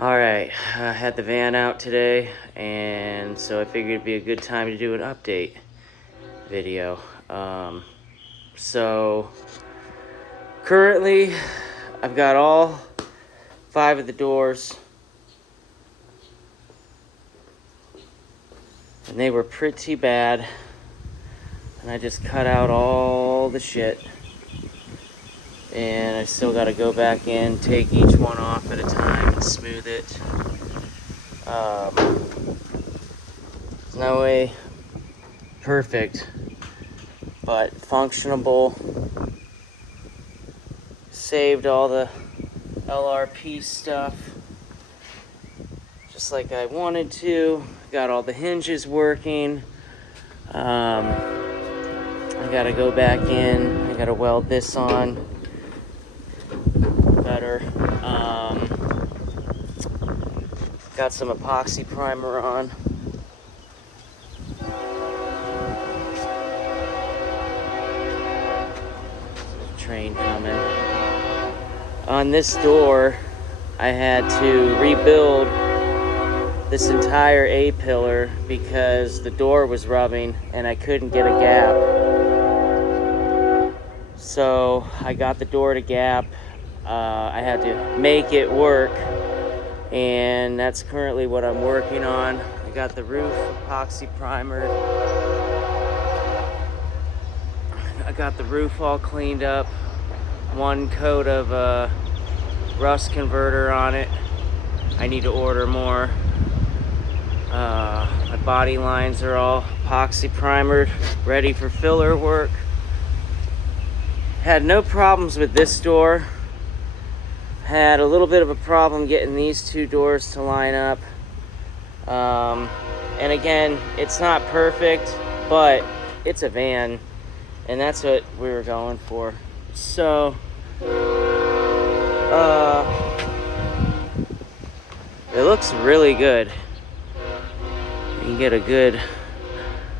Alright, I had the van out today, and so I figured it'd be a good time to do an update video. So currently I've got all 5 of the doors, and they were pretty bad, and I just cut out all the shit, and I still got to go back in, take each one off at a time and smooth it. There's no way perfect, but functionable. Saved all the LRP stuff just like I wanted to. Got all the hinges working. I gotta go back in. I gotta weld this on better. Got some epoxy primer on. Train coming. On this door, I had to rebuild this entire A-pillar because the door was rubbing and I couldn't get a gap. So I got the door to gap. I had to make it work, and that's currently what I'm working on. I got the roof epoxy primered. I got the roof all cleaned up. One coat of rust converter on it. I need to order more. My body lines are all epoxy primered, ready for filler work. Had no problems with this door. Had a little bit of a problem getting these 2 doors to line up. And again, it's not perfect, but it's a van, and that's what we were going for. So, it looks really good. You can get a good...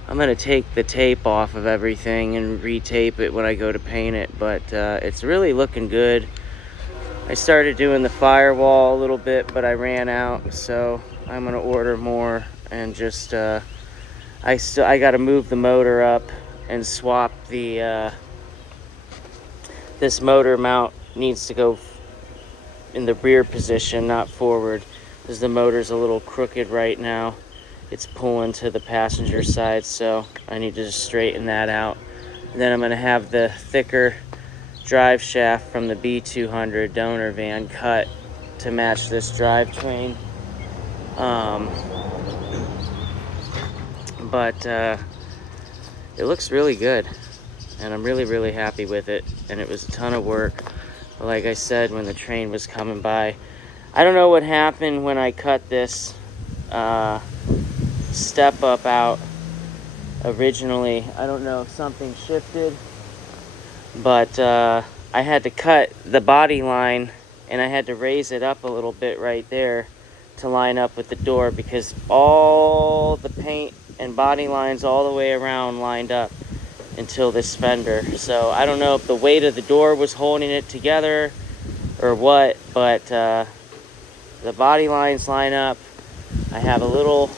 I'm gonna take the tape off of everything and re-tape it when I go to paint it, but it's really looking good. I started doing the firewall a little bit, but I ran out, so I'm gonna order more and just I gotta move the motor up and swap the this motor mount needs to go in the rear position, not forward, because the motor's a little crooked right now. It's pulling to the passenger side, so I need to just straighten that out. And then I'm gonna have the thicker drive shaft from the B200 donor van cut to match this drivetrain. But it looks really good, and I'm really happy with it, and it was a ton of work. But like I said, when the train was coming by, I don't know what happened when I cut this step up out originally. I don't know if something shifted, but I had to cut the body line, and I had to raise it up a little bit right there to line up with the door, because all the paint and body lines all the way around lined up until this fender. So I don't know if the weight of the door was holding it together or what, but the body lines line up. I have a little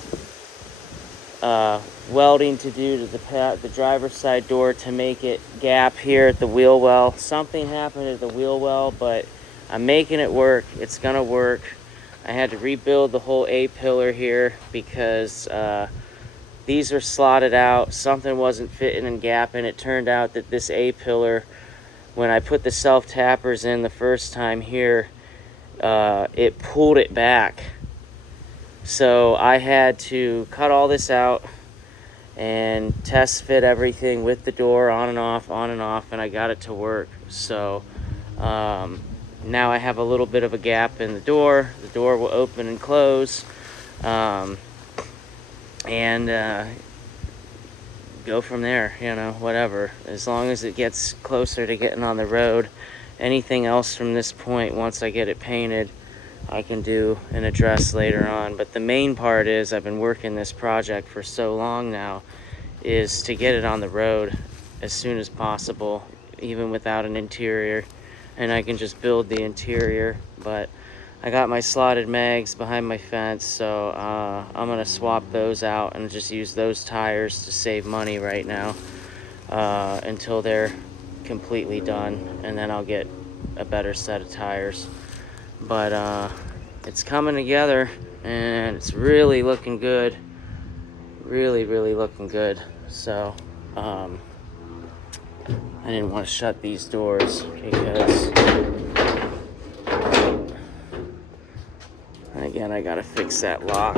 welding to do to the driver's side door to make it gap here at the wheel well. Something happened at the wheel well, but I'm making it work. It's gonna work. I had to rebuild the whole A-pillar here because these are slotted out. Something wasn't fitting and gapping. It turned out that this A-pillar, when I put the self-tappers in the first time here, it pulled it back. So I had to cut all this out and test fit everything with the door on and off, and I got it to work. So now I have a little bit of a gap in the door. The door will open and close, and go from there, you know, whatever. As long as it gets closer to getting on the road. Anything else from this point, once I get it painted, I can do and address later on. But the main part is, I've been working this project for so long now, is to get it on the road as soon as possible, even without an interior. And I can just build the interior, but I got my slotted mags behind my fence, so I'm gonna swap those out and just use those tires to save money right now until they're completely done, and then I'll get a better set of tires. But it's coming together and it's really looking good, really looking good. So I didn't want to shut these doors because, again, I gotta fix that lock.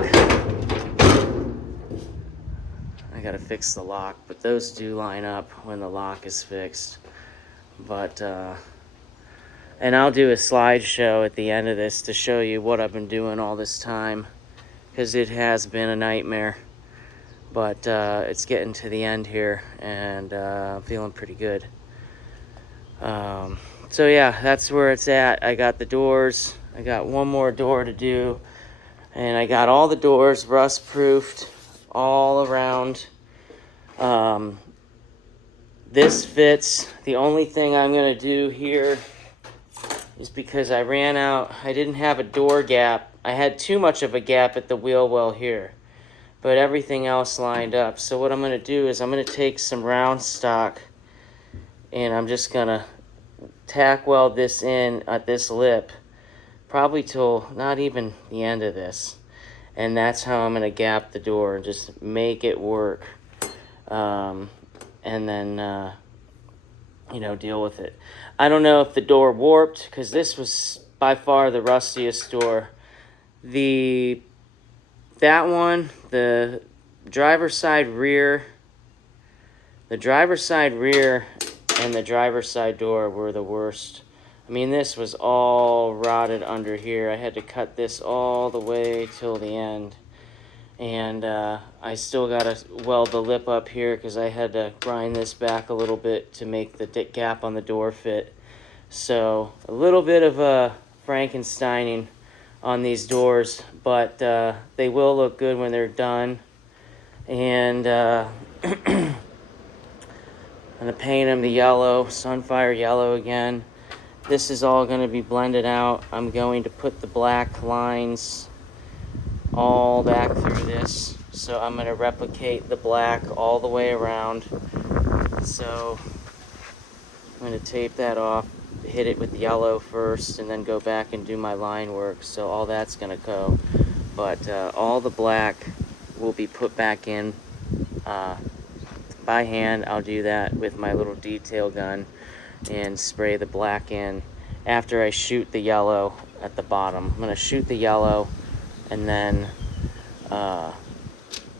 I gotta fix the lock, but those do line up when the lock is fixed. But and I'll do a slideshow at the end of this to show you what I've been doing all this time, because it has been a nightmare. But it's getting to the end here, and I'm feeling pretty good. So yeah, that's where it's at. I got the doors. I got one more door to do, and I got all the doors rust proofed all around. This fits. The only thing I'm gonna do here is, because I ran out, I didn't have a door gap. I had too much of a gap at the wheel well here, but everything else lined up. So what I'm gonna do is I'm gonna take some round stock and I'm just gonna tack weld this in at this lip, probably till not even the end of this. And that's how I'm gonna gap the door and just make it work. And then, you know, deal with it. I don't know if the door warped, because this was by far the rustiest door. That one, the driver's side rear and the driver's side door were the worst. I mean, this was all rotted under here. I had to cut this all the way till the end. And I still gotta weld the lip up here because I had to grind this back a little bit to make the gap on the door fit. So a little bit of a Frankensteining on these doors, but they will look good when they're done. And I'm gonna paint them the yellow, Sunfire yellow again. This is all gonna be blended out. I'm going to put the black lines all back through this. So I'm gonna replicate the black all the way around. So I'm gonna tape that off, hit it with yellow first, and then go back and do my line work. So all that's gonna go. But all the black will be put back in by hand. I'll do that with my little detail gun and spray the black in after I shoot the yellow at the bottom. I'm gonna shoot the yellow and then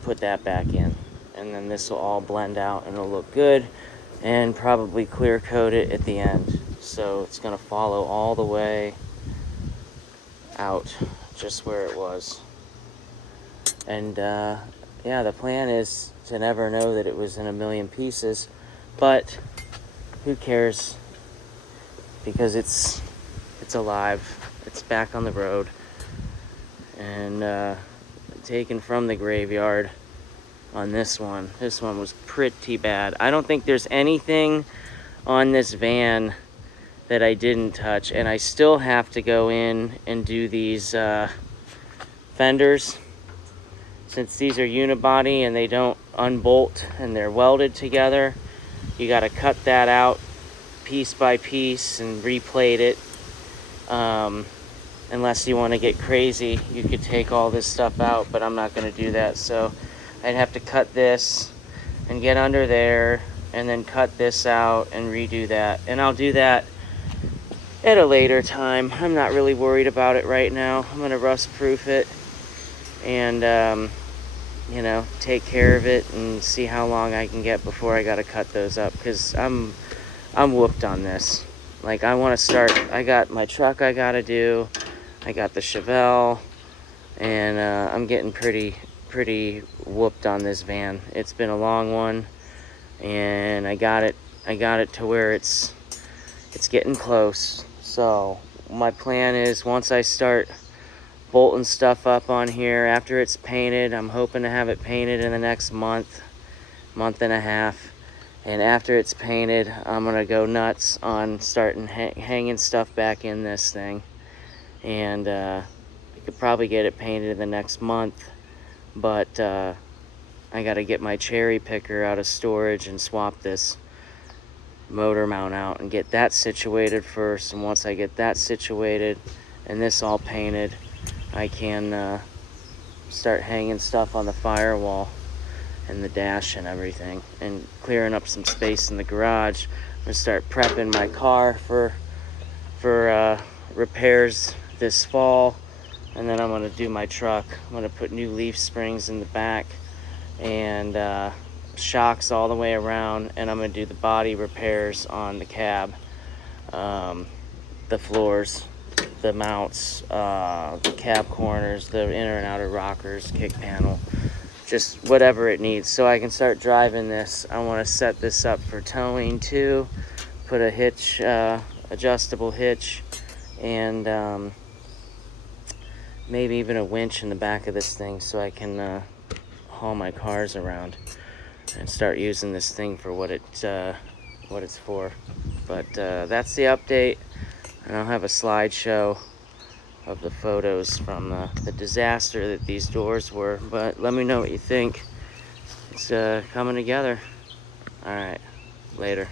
put that back in, and then this will all blend out and it'll look good, and probably clear coat it at the end. So it's gonna follow all the way out just where it was. And yeah, the plan is to never know that it was in a million pieces, but who cares, because it's alive, it's back on the road, and taken from the graveyard on this one. This one was pretty bad. I don't think there's anything on this van that I didn't touch, and I still have to go in and do these fenders. Since these are unibody and they don't unbolt and they're welded together, you got to cut that out piece by piece and replate it. Unless you want to get crazy, you could take all this stuff out, but I'm not going to do that. So I'd have to cut this and get under there and then cut this out and redo that. And I'll do that at a later time. I'm not really worried about it right now. I'm going to rust proof it and you know, take care of it and see how long I can get before I got to cut those up, because I'm whooped on this. Like, I want to start. I got my truck I got to do. I got the Chevelle, and I'm getting pretty whooped on this van. It's been a long one, and I got it to where it's getting close. So my plan is, once I start bolting stuff up on here after it's painted, I'm hoping to have it painted in the next month and a half. And after it's painted, I'm gonna go nuts on starting hanging stuff back in this thing. and I could probably get it painted in the next month, but I gotta get my cherry picker out of storage and swap this motor mount out and get that situated first. And once I get that situated and this all painted, I can start hanging stuff on the firewall and the dash and everything, and clearing up some space in the garage. I'm gonna start prepping my car for repairs this fall, and then I'm gonna do my truck. I'm gonna put new leaf springs in the back and shocks all the way around, and I'm gonna do the body repairs on the cab, the floors, the mounts, the cab corners, the inner and outer rockers, kick panel, just whatever it needs so I can start driving this. I want to set this up for towing too, put a hitch, adjustable hitch, and maybe even a winch in the back of this thing so I can haul my cars around and start using this thing for what it's for. But that's the update, and I'll have a slideshow of the photos from the disaster that these doors were. But let me know what you think. It's coming together. All right, later.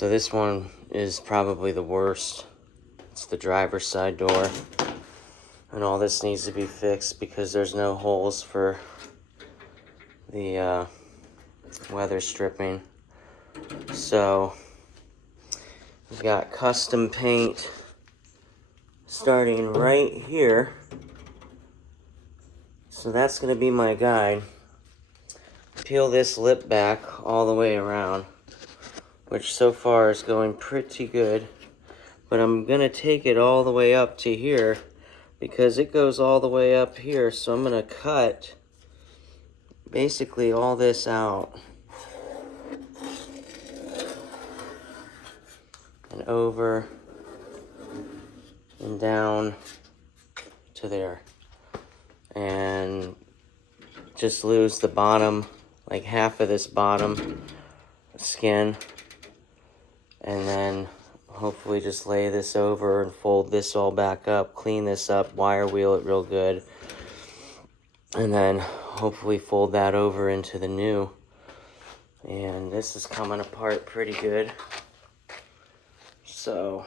So this one is probably the worst. It's the driver's side door. And all this needs to be fixed because there's no holes for the weather stripping. So we've got custom paint starting right here. So that's going to be my guide. Peel this lip back all the way around, which so far is going pretty good. But I'm going to take it all the way up to here because it goes all the way up here. So I'm going to cut basically all this out and over and down to there, and just lose the bottom, like half of this bottom skin, and then hopefully just lay this over and fold this all back up, clean this up, wire wheel it real good, and then hopefully fold that over into the new. And this is coming apart pretty good. So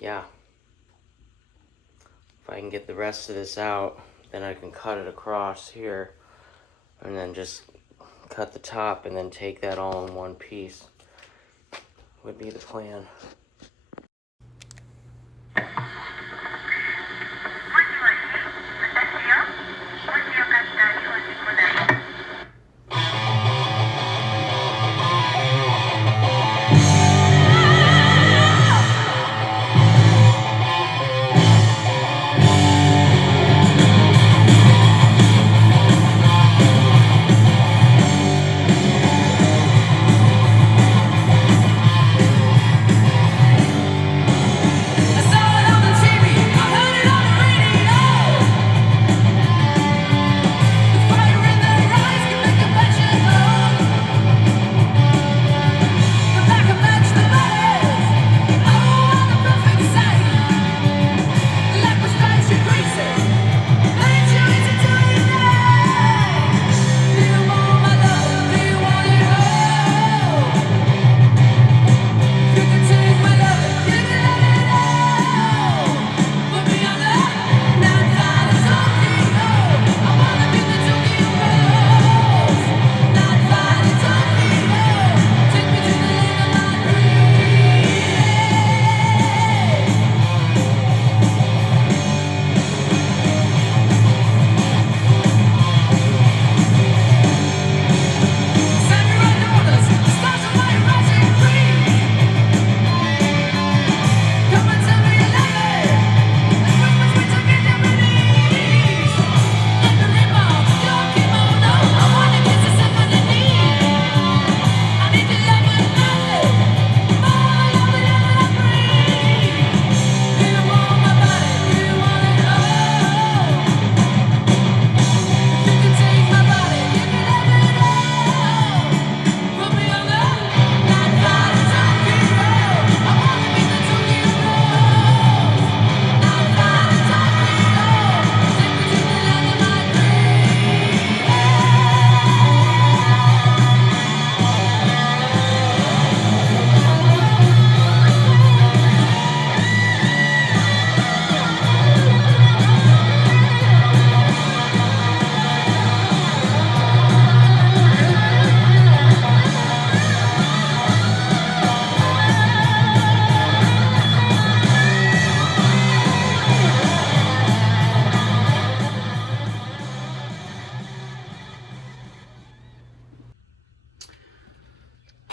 yeah, if I can get the rest of this out, then I can cut it across here and then just cut the top and then take that all in one piece would be the plan.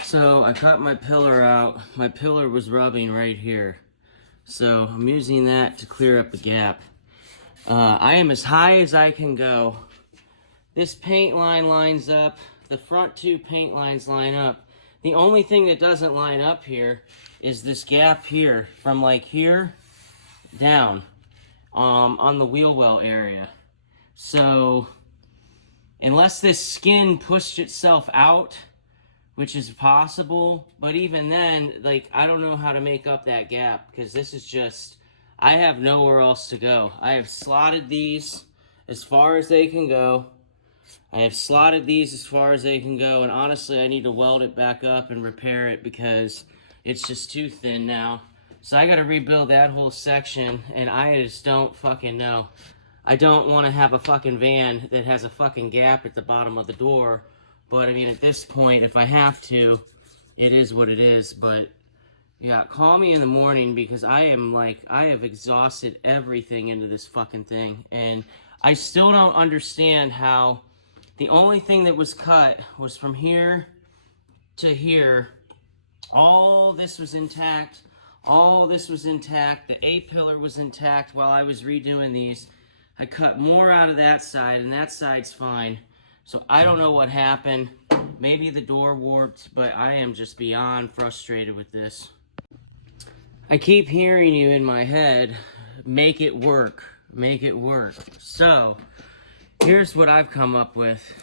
So I cut my pillar out. My pillar was rubbing right here. So I'm using that to clear up the gap. I am as high as I can go. This paint line lines up. The front two paint lines line up. The only thing that doesn't line up here is this gap here, from like here down on the wheel well area. So unless this skin pushed itself out, which is possible, but even then, like, I don't know how to make up that gap, because this is just, I have nowhere else to go. I have slotted these as far as they can go, I have slotted these as far as they can go, and honestly, I need to weld it back up and repair it because it's just too thin now. So I gotta rebuild that whole section, and I just don't fucking know. I don't want to have a fucking van that has a fucking gap at the bottom of the door, but I mean, at this point, if I have to, it is what it is. But yeah, call me in the morning because I have exhausted everything into this fucking thing, and I still don't understand how the only thing that was cut was from here to here. All this was intact. All this was intact. The A-pillar was intact while I was redoing these. I cut more out of that side, and that side's fine. So I don't know what happened. Maybe the door warped, but I am just beyond frustrated with this. I keep hearing you in my head, make it work, make it work. So, here's what I've come up with.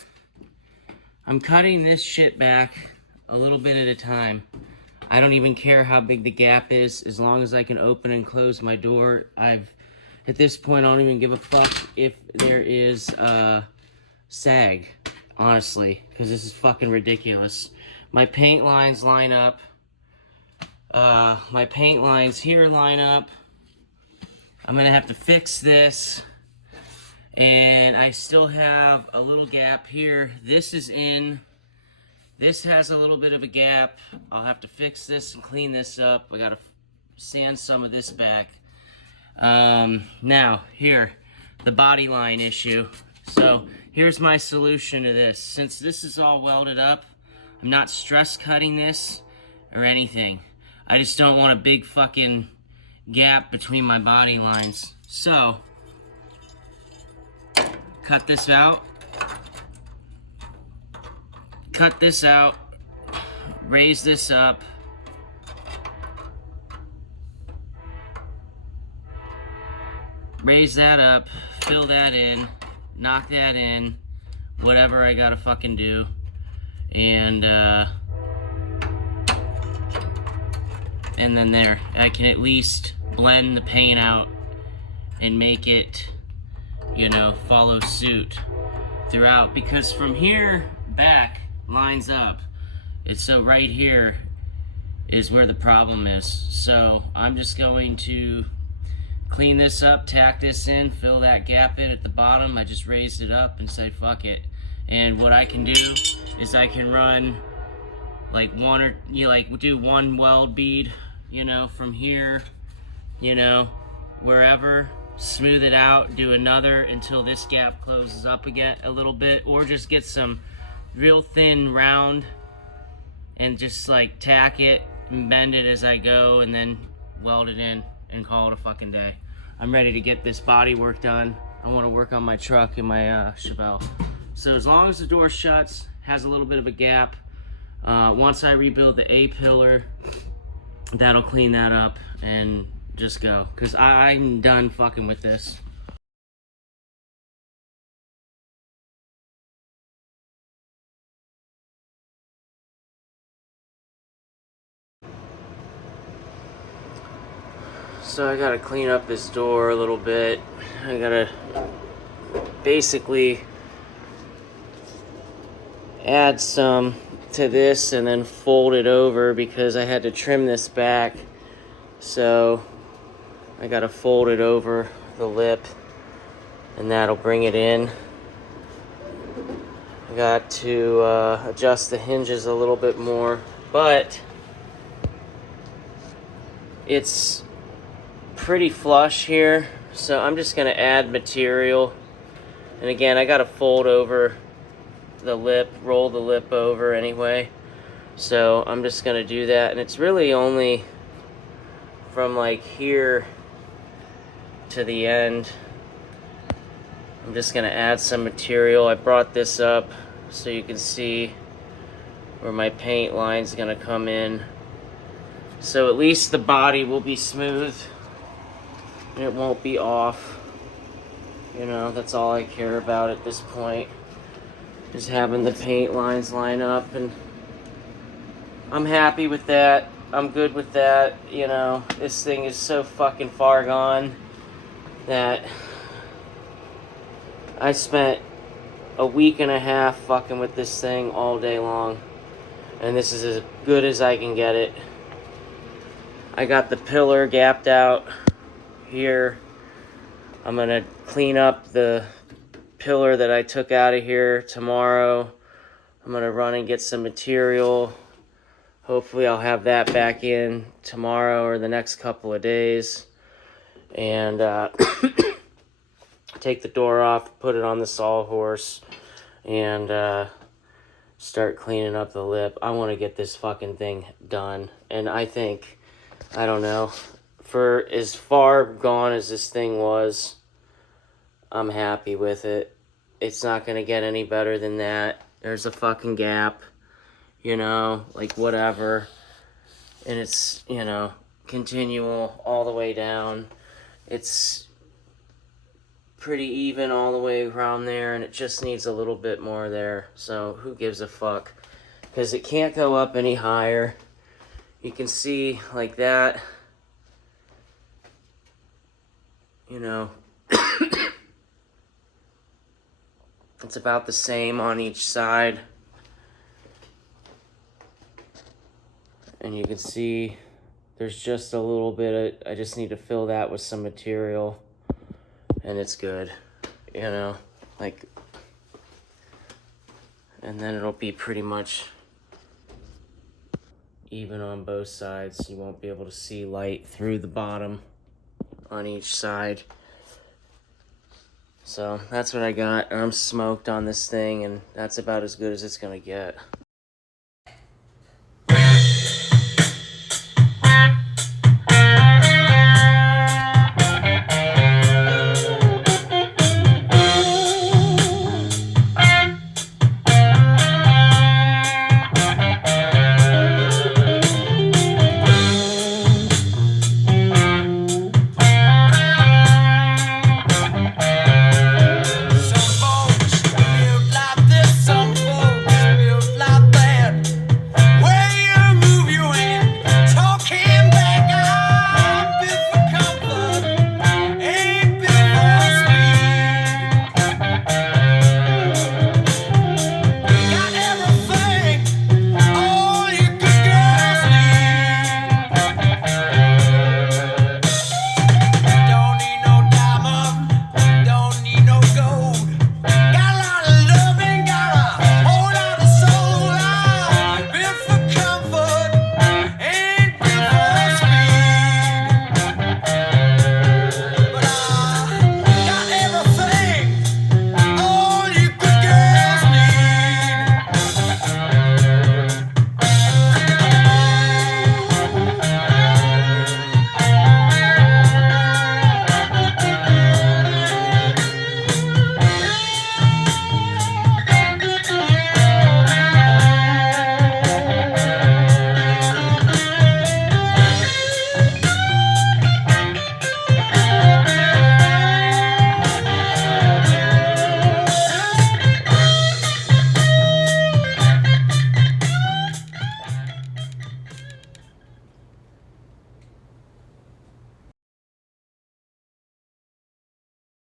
I'm cutting this shit back a little bit at a time. I don't even care how big the gap is, as long as I can open and close my door. At this point, I don't even give a fuck if there is sag, honestly, because this is fucking ridiculous. My paint lines line up. My paint lines here line up. I'm gonna have to fix this. And I still have a little gap here. This is in. This has a little bit of a gap. I'll have to fix this and clean this up. I gotta sand some of this back. Now, here, the body line issue. So, here's my solution to this. Since this is all welded up, I'm not stress cutting this or anything. I just don't want a big fucking gap between my body lines. So, cut this out. Cut this out. Raise this up. Raise that up. Fill that in. Knock that in. Whatever I gotta fucking do. And then there. I can at least blend the paint out and make it, you know, follow suit throughout. Because from here back lines up. So right here is where the problem is. So I'm just going to clean this up, tack this in, fill that gap in at the bottom. I just raised it up and said fuck it. And what I can do is I can run like do one weld bead, you know, from here, you know, wherever, smooth it out, do another until this gap closes up again a little bit, or just get some real thin round and just like tack it and bend it as I go, and then weld it in and call it a fucking day. I'm ready to get this body work done. I want to work on my truck and my Chevelle. So as long as the door shuts, has a little bit of a gap, once I rebuild the A-pillar, that'll clean that up and just go. Because I'm done fucking with this. So I gotta clean up this door a little bit. I gotta basically add some to this and then fold it over because I had to trim this back. So I gotta fold it over the lip and that'll bring it in. I got to adjust the hinges a little bit more, but it's pretty flush here, so I'm just gonna add material. And again, I gotta fold over the lip, roll the lip over anyway, so I'm just gonna do that. And it's really only from like here to the end. I'm just gonna add some material. I brought this up so you can see where my paint line's gonna come in, so at least the body will be smooth and it won't be off. You know, that's all I care about at this point, is having the paint lines line up, and I'm happy with that. I'm good with that. You know, this thing is so fucking far gone that I spent a week and a half fucking with this thing all day long. And this is as good as I can get it. I got the pillar gapped out here. I'm gonna clean up the pillar that I took out of here tomorrow. I'm gonna run and get some material. Hopefully I'll have that back in tomorrow or the next couple of days. And take the door off, put it on the sawhorse, and start cleaning up the lip. I want to get this fucking thing done. And I think, I don't know, for as far gone as this thing was, I'm happy with it. It's not going to get any better than that. There's a fucking gap, you know, like whatever. And it's, you know, continual all the way down. It's pretty even all the way around there, and it just needs a little bit more there. So who gives a fuck? Because it can't go up any higher. You can see like that, you know, it's about the same on each side. And you can see there's just a little bit of, I just need to fill that with some material, and it's good, you know, like, and then it'll be pretty much even on both sides. You won't be able to see light through the bottom on each side. So that's what I got. I'm smoked on this thing, and that's about as good as it's gonna get.